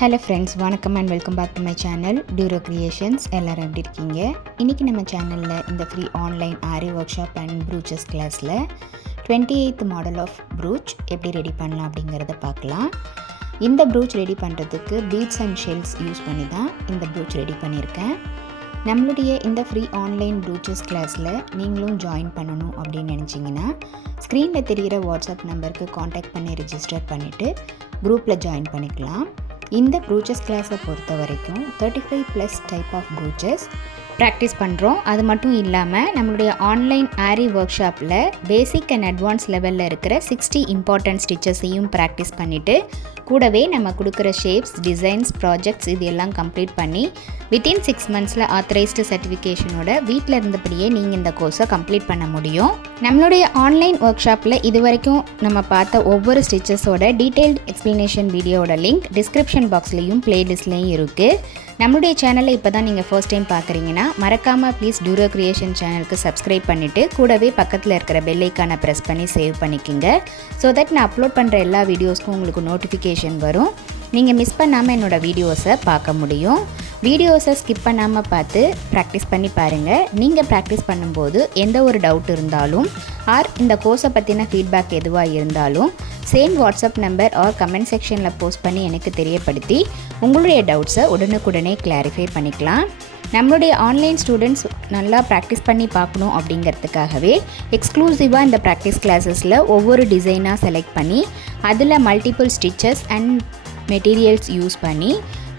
Hello friends, welcome and welcome back to my channel Duro Creations. எல்லாரும் எப்படி இருக்கீங்க? இன்னைக்கு நம்ம சேனல்ல இந்த free online aari workshop and Brooches கிளாஸ்ல 28th மாடல் ஆஃப் Brooch எப்படி ரெடி பண்ணலாம் அப்படிங்கறத பார்க்கலாம். இந்த Brooch ரெடி பண்றதுக்கு beads and shells யூஸ் பண்ணி தான் இந்த Brooch ரெடி பண்ணியிருக்கேன். நம்மளுடைய இந்த ஃப்ரீ ஆன்லைன் Brooches கிளாஸ்ல நீங்களும் ஜாயின் பண்ணனும் அப்படி நினைச்சீங்கனா ஸ்கிரீன்ல தெரியிற வாட்ஸ்அப் நம்பருக்கு கான்டாக்ட் பண்ணி ரெஜிஸ்டர் பண்ணிட்டு குரூப்ல ஜாயின் பண்ணிக்கலாம். இந்த Brooches கிளாஸை பொறுத்த வரைக்கும் 35+ டைப் ஆஃப் Brooches ப்ராக்டிஸ் பண்ணுறோம். அது மட்டும் இல்லாமல் நம்மளுடைய ஆன்லைன் ஆரி ஒர்க் ஷாப்பில் பேசிக் அண்ட் அட்வான்ஸ் லெவலில் இருக்கிற 60 இம்பார்ட்டன்ட் ஸ்டிச்சஸையும் ப்ராக்டிஸ் பண்ணிவிட்டு கூடவே நம்ம கொடுக்குற ஷேப்ஸ், டிசைன்ஸ், ப்ராஜெக்ட்ஸ் இது எல்லாம் கம்ப்ளீட் பண்ணி வித்தின் 6 மந்த்ஸில் ஆத்தரைஸ்டு சர்டிஃபிகேஷனோட வீட்டில் இருந்தபடியே நீங்கள் இந்த கோர்ஸை கம்ப்ளீட் பண்ண முடியும். நம்மளுடைய ஆன்லைன் ஒர்க் ஷாப்பில் இது வரைக்கும் நம்ம பார்த்த ஒவ்வொரு ஸ்டிச்சஸோட டீட்டெயில்டு எக்ஸ்ப்ளனேஷன் வீடியோட லிங்க் டிஸ்கிரிப்ஷன் பாக்ஸ்லேயும் ப்ளேலிஸ்ட்லேயும் இருக்குது. நம்மளுடைய சேனலை இப்போ தான் நீங்கள் ஃபர்ஸ்ட் டைம் பார்க்குறீங்கன்னா மறக்காமல் ப்ளீஸ் டூரோ கிரியேஷன் சேனலுக்கு சப்ஸ்கிரைப் பண்ணிவிட்டு கூடவே பக்கத்தில் இருக்கிற பெல் ஐக்கானை ப்ரெஸ் பண்ணி சேவ் பண்ணிக்கோங்க. ஸோ தட் நான் அப்லோட் பண்ணுற எல்லா வீடியோஸ்க்கும் உங்களுக்கு நோட்டிஃபிகேஷன் வரும். நீங்கள் மிஸ் பண்ணாமல் என்னோடய வீடியோஸை பார்க்க முடியும். வீடியோஸை ஸ்கிப் பண்ணாமல் பார்த்து ப்ராக்டிஸ் பண்ணி பாருங்கள். நீங்கள் ப்ராக்டிஸ் பண்ணும்போது எந்த ஒரு டவுட் இருந்தாலும் ஆர் இந்த கோர்ஸை பற்றின ஃபீட்பேக் எதுவாக இருந்தாலும் same WhatsApp number or comment செக்ஷனில் போஸ்ட் பண்ணி எனக்கு தெரியப்படுத்தி உங்களுடைய டவுட்ஸை உடனுக்குடனே கிளாரிஃபை பண்ணிக்கலாம். நம்மளுடைய ஆன்லைன் ஸ்டூடெண்ட்ஸ் நல்லா ப்ராக்டிஸ் பண்ணி பார்க்கணும் அப்படிங்கிறதுக்காகவே எக்ஸ்க்ளூசிவாக இந்த ப்ராக்டிஸ் கிளாஸஸில் ஒவ்வொரு டிசைனாக செலக்ட் பண்ணி அதில் multiple stitches and materials use பண்ணி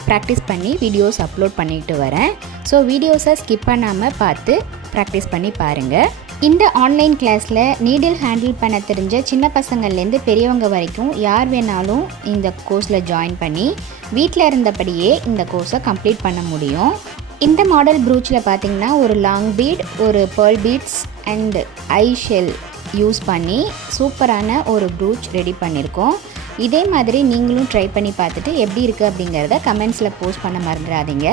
ப்ராக்டிஸ் பண்ணி வீடியோஸ் அப்லோட் பண்ணிட்டு வரேன். ஸோ வீடியோஸை ஸ்கிப் பண்ணாமல் பார்த்து ப்ராக்டிஸ் பண்ணி பாருங்கள். இந்த ஆன்லைன் கிளாஸில் நீடில் ஹேண்டில் பண்ண தெரிஞ்ச சின்ன பசங்கள்லேருந்து பெரியவங்க வரைக்கும் யார் வேணாலும் இந்த கோர்ஸில் ஜாயின் பண்ணி வீட்டில் இருந்தபடியே இந்த கோர்ஸை கம்ப்ளீட் பண்ண முடியும். இந்த மாடல் ப்ரூச்சில் பார்த்திங்கன்னா ஒரு லாங் பீட், ஒரு pearl beads and I shell use பண்ணி சூப்பரான ஒரு ப்ரூச் ரெடி பண்ணியிருக்கோம். இதே மாதிரி நீங்களும் ட்ரை பண்ணி பார்த்துட்டு எப்படி இருக்குது அப்படிங்கிறத கமெண்ட்ஸில் போஸ்ட் பண்ண மறந்துடாதீங்க.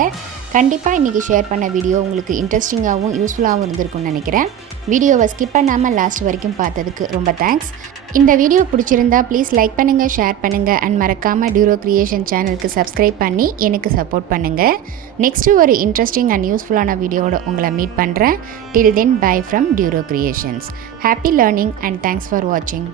கண்டிப்பாக இன்றைக்கி ஷேர் பண்ண வீடியோ உங்களுக்கு இன்ட்ரெஸ்டிங்காகவும் யூஸ்ஃபுல்லாகவும் இருந்திருக்கும்னு நினைக்கிறேன். வீடியோவை ஸ்கிப் பண்ணாமல் லாஸ்ட் வரைக்கும் பார்த்ததுக்கு ரொம்ப தேங்க்ஸ். இந்த வீடியோ பிடிச்சிருந்தா ப்ளீஸ் லைக் பண்ணுங்கள், ஷேர் பண்ணுங்கள் அண்ட் மறக்காமல் டூரோ கிரியேஷன் சேனலுக்கு சப்ஸ்கிரைப் பண்ணி எனக்கு சப்போர்ட் பண்ணுங்கள். நெக்ஸ்ட்டு ஒரு இன்ட்ரெஸ்டிங் அண்ட் யூஸ்ஃபுல்லான வீடியோவோட உங்களை மீட் பண்ணுறேன். Till then bye from Turo creations. Happy learning and thanks for வாட்சிங்.